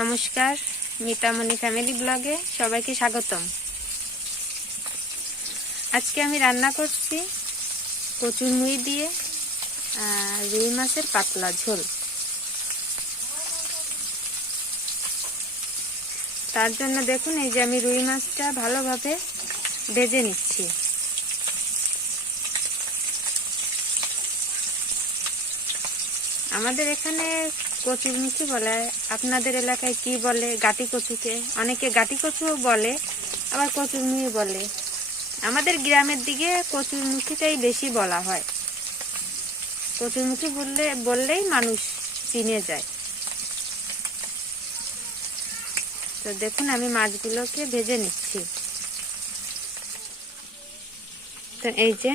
নমস্কার, মিতামণি ফ্যামিলি ব্লগে সবাইকে স্বাগতম। আজকে আমি রান্না করছি কচুরমুড়ি দিয়ে রুই মাছের পাতলা ঝোল। তার জন্য দেখুন, এই যে আমি রুই মাছটা ভালোভাবে ভেজে নিচ্ছি। আমাদের এখানে কচুরমুখী বলে, আপনাদের এলাকায় কি বলে? গাটি কচুকে অনেকে গাটি কচুও বলে, আবার কচুরমুখী বলে। আমাদের গ্রামের দিকে কচুরমুখীটাই বেশি বলা হয়। কচুরমুখী বললেই মানুষ চিনে যায়। তো দেখুন, আমি মাছগুলোকে ভেজে নিচ্ছি। তো এই যে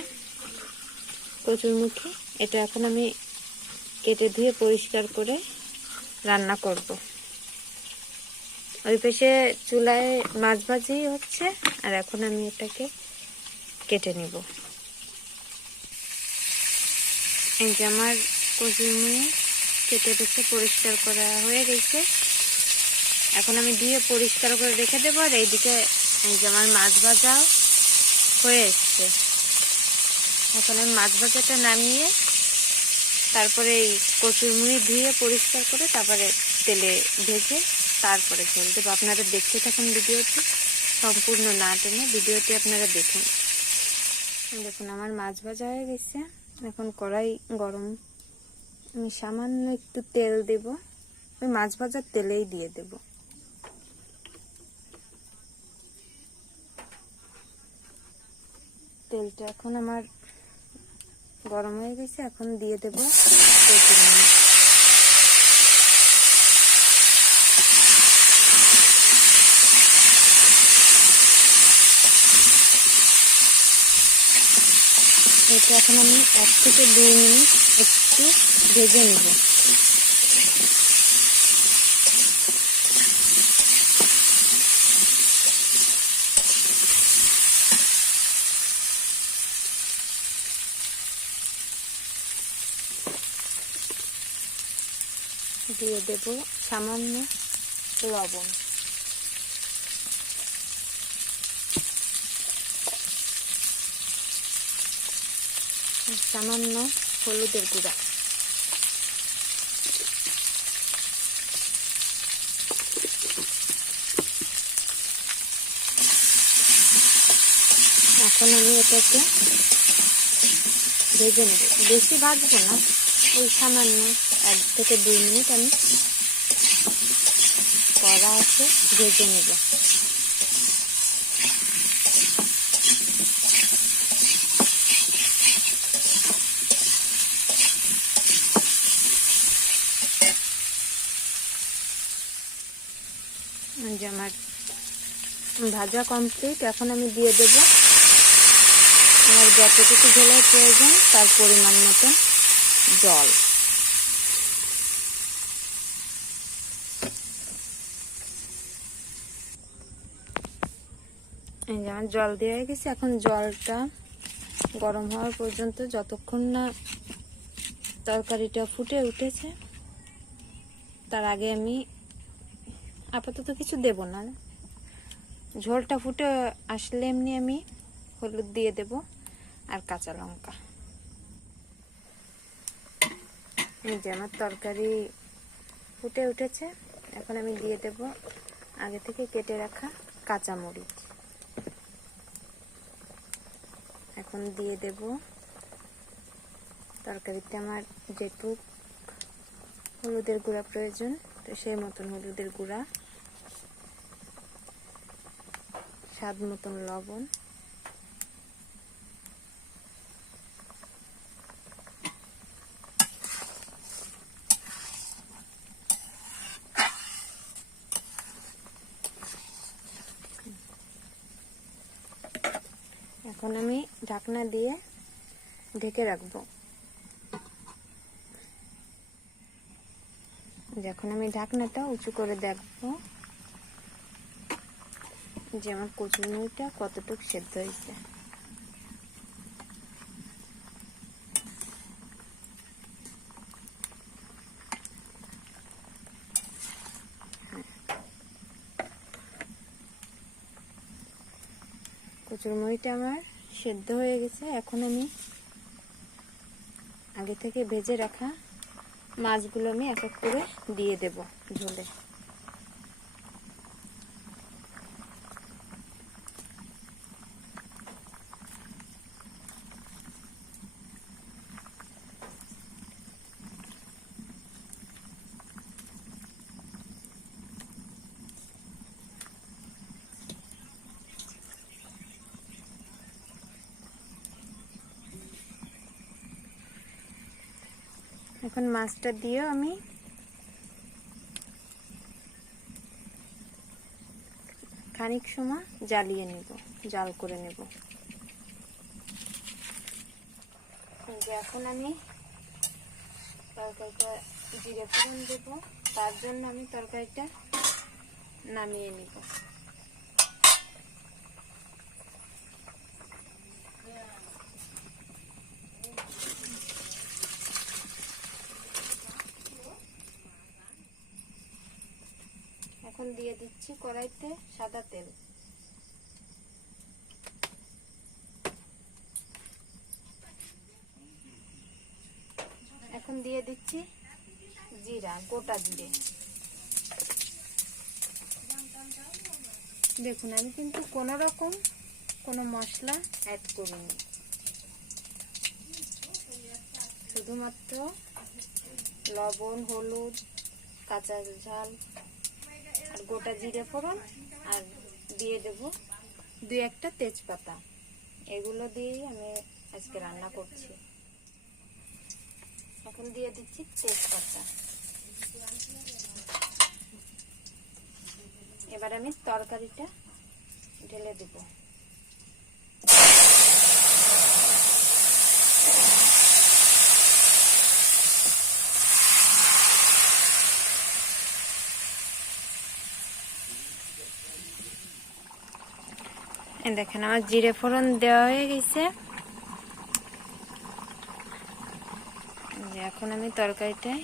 কচুরমুখী, এটা এখন আমি কেটে ধুয়ে পরিষ্কার করে রান্না করব। ওই পাশে চুলায় মাছ ভাজি হচ্ছে, আর এখন আমি এটাকে কেটে নিব। এই যে আমার কচুরমুড়ি কেটে রেখে পরিষ্কার করা হয়ে গেছে। এখন আমি ধুয়ে পরিষ্কার করে রেখে দেবো। আর এইদিকে এই যে আমার মাছ ভাজাও হয়ে এসছে। এখন আমি মাছ ভাজাটা নামিয়ে তারপরে এই কচুরমুড়ি ধুয়ে পরিষ্কার করে তারপরে তেলে ভেজে তারপরে ঝোল দেবো। আপনারা দেখতে থাকুন ভিডিওটি, সম্পূর্ণ না টেনে ভিডিওটি আপনারা দেখুন। দেখুন, আমার মাছ ভাজা হয়ে গেছে। এখন কড়াই গরম, আমি সামান্য একটু তেল দেব। ওই মাছ ভাজার তেলেই দিয়ে দেব। তেলটা এখন আমার গরম হয়ে গেছে। এখন দিয়ে দেব কচুরমুড়ি। এটা এখন আমি 1 থেকে 2 মিনিট একটু ভেজে নেব। দিয়ে দেব সামান্য লবণ, সামান্য হলুদের গুঁড়া, এখন আমি এটাকে ভেজে নেব। বেশি ভাজবো না, ওই সামান্য 1 থেকে 2 মিনিট আমি কড়া আছে ভেজে নেব। যে আমার ভাজা কমপ্লিট। এখন আমি দিয়ে দেব আমার যতটুকু ঝোলের প্রয়োজন তার পরিমাণ মতো জল। এই যে আমার জল দেওয়া হয়ে গেছে। এখন জলটা গরম হওয়ার পর্যন্ত, যতক্ষণ না তরকারিটা ফুটে উঠেছে তার আগে আমি আপাতত কিছু দেব না। ঝোলটা ফুটে আসলে এমনি আমি হলুদ দিয়ে দেব আর কাঁচা লঙ্কা। এই যে আমার তরকারি ফুটে উঠেছে। এখন আমি দিয়ে দেব আগে থেকে কেটে রাখা কাঁচামরিচ। এখন দিয়ে দেব তরকারিতে আমার যেটুকু হলুদের গুঁড়া প্রয়োজন, তো সেই মতন হলুদের গুঁড়া, স্বাদ মতন লবণ, এখন আমি ঢাকনা দিয়ে ঢেকে রাখবো। এখন আমি ঢাকনাটা উঁচু করে দেখবো যে আমার কচুরমুড়িটা কতটুকু সেদ্ধ হয়েছে। কচুরমুড়িটা আমার সেদ্ধ হয়ে গেছে। এখন আমি আগে থেকে ভেজে রাখা মাছগুলো আমি এক এক করে দিয়ে দেব ঝোলে। এখন মাছটা দিয়েও আমি খানিক সময় জ্বালিয়ে নেব, জাল করে নেব। এখন আমি তরকারিটা জিরে ফোড়ন দেব, তার জন্য আমি তরকারিটা নামিয়ে নেব। এখন দিয়ে দিচ্ছি কড়াইতে সাদা তেল। এখন দিয়ে দিচ্ছি জিরা, গোটা জিরে। দেখুন আমি কিন্তু কোনো রকম কোনো মশলা অ্যাড করিনি, শুধুমাত্র লবণ, হলুদ, কাঁচা ঝাল আর গোটা জিরে ফোড়ন, আর দিয়ে দেব 2-1টা তেজপাতা। এগুলো দিয়েই আমি আজকে রান্না করছি। এখন দিয়ে দিচ্ছি তেজপাতা। এবার আমি তরকারিটা ঢেলে দেব। দেখেন আমার জিরে ফোড়ন দেওয়া হয়ে গেছে। এখন আমি তরকারিটায়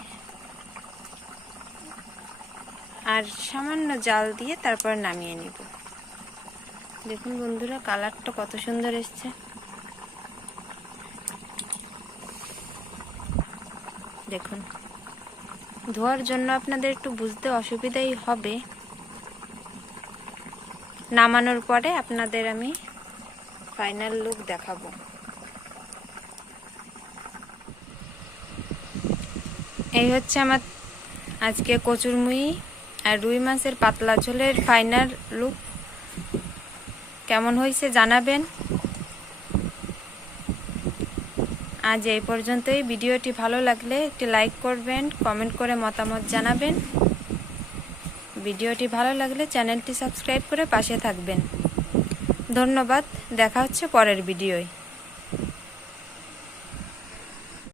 আর সামান্য জাল দিয়ে তারপর নামিয়ে নিব। দেখুন বন্ধুরা, কালারটা কত সুন্দর এসছে। দেখুন, ধোয়ার জন্য আপনাদের একটু বুঝতে অসুবিধাই হবে। নামানোর পরে আপনাদের আমি ফাইনাল লুক দেখাবো। এই হচ্ছে আমার আজকে কচুরমুড়ি আর রুই মাছের পাতলা ঝোলের ফাইনাল লুক। কেমন হয়েছে জানাবেন। আজ এই পর্যন্তই। ভিডিওটি ভালো লাগলে একটি লাইক করবেন, কমেন্ট করে মতামত জানাবেন। ভিডিওটি ভালো লাগলে চ্যানেলটি সাবস্ক্রাইব করে পাশে থাকবেন। ধন্যবাদ। দেখা হচ্ছে পরের ভিডিওয়।